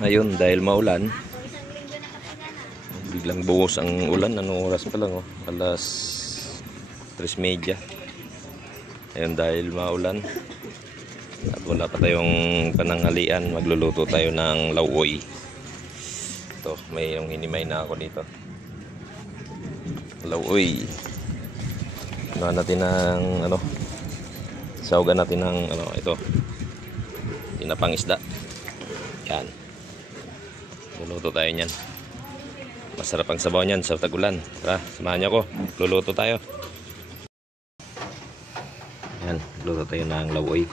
Ayun, dahil maulan, biglang buhos ang ulan. Anong oras pa lang, oh? Alas 3:30. Ayun, dahil maulan at wala pa tayong pananghalian, magluluto tayo ng lauoy. Ito, may yung hinimay na ako dito. Lauoy. Ano natin ng ano? Saugan natin ng ano, ito. Tinapang isda. Yan. Luluto tayo niyan. Masarap ang sabaw niyan sa tag-ulan. Tara, samahan niyo ako. Luluto tayo. Yan, luluto tayo ng lauoy.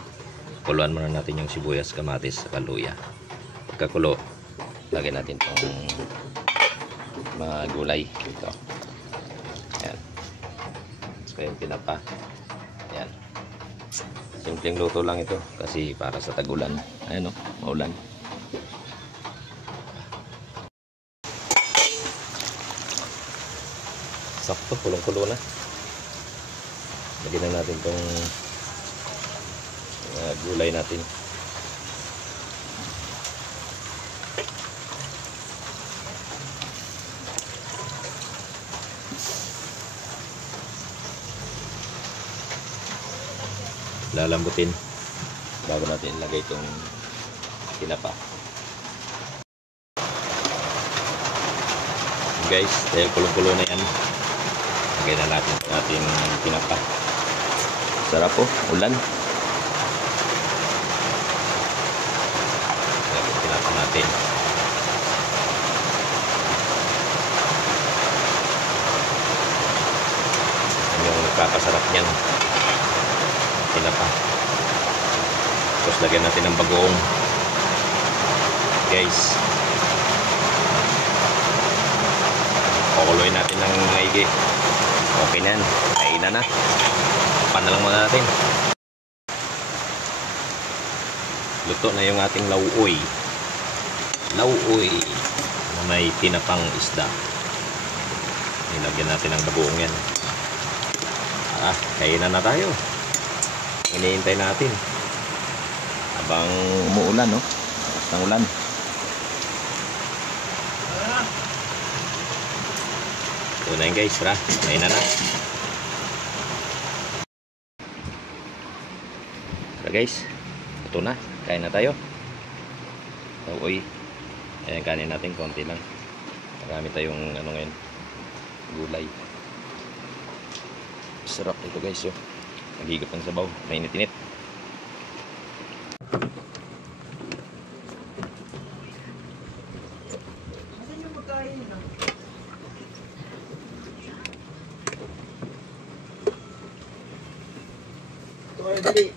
Kuluan muna natin yung sibuyas, kamatis, saka luya. Pagkakulo, lagyan natin itong mga gulay. Ito. Yan. So, yung tinapa. Yan. Simpleng luto lang ito kasi para sa tag-ulan. Ayan o, maulan. Sakto, kulong-kulo na. Lagyan na natin itong gulay natin. Lalambutin bago natin ilagay itong tinapa. Guys, dahil kulong-kulo na yan, lagay na natin ito ating tinapa. Sarap po, ulan. Lagay tinapa natin. Yung nagpapasarap niyan, tinapa. Tapos lagyan natin ng bagoong. Guys, kukuloyin natin ng maigi. Okay na yan, kainan na. Pan na lang muna natin. Luto na yung ating lauoy. Lauoy na may tinapang isda. Nilagyan natin ng bagoong yan. Kainan na tayo. Hinihintay natin habang umuulan, no? Tapos ng ulan. Ito na yun, guys. Tara, kainan na. Tara, guys. Ito na. Kain na tayo. Uy. Ayan, kanin natin konti lang. Marami tayong ano ngayon, gulay. Sarap ito, guys. Oh. Nagigap ng sabaw. Mainit-init. Dali.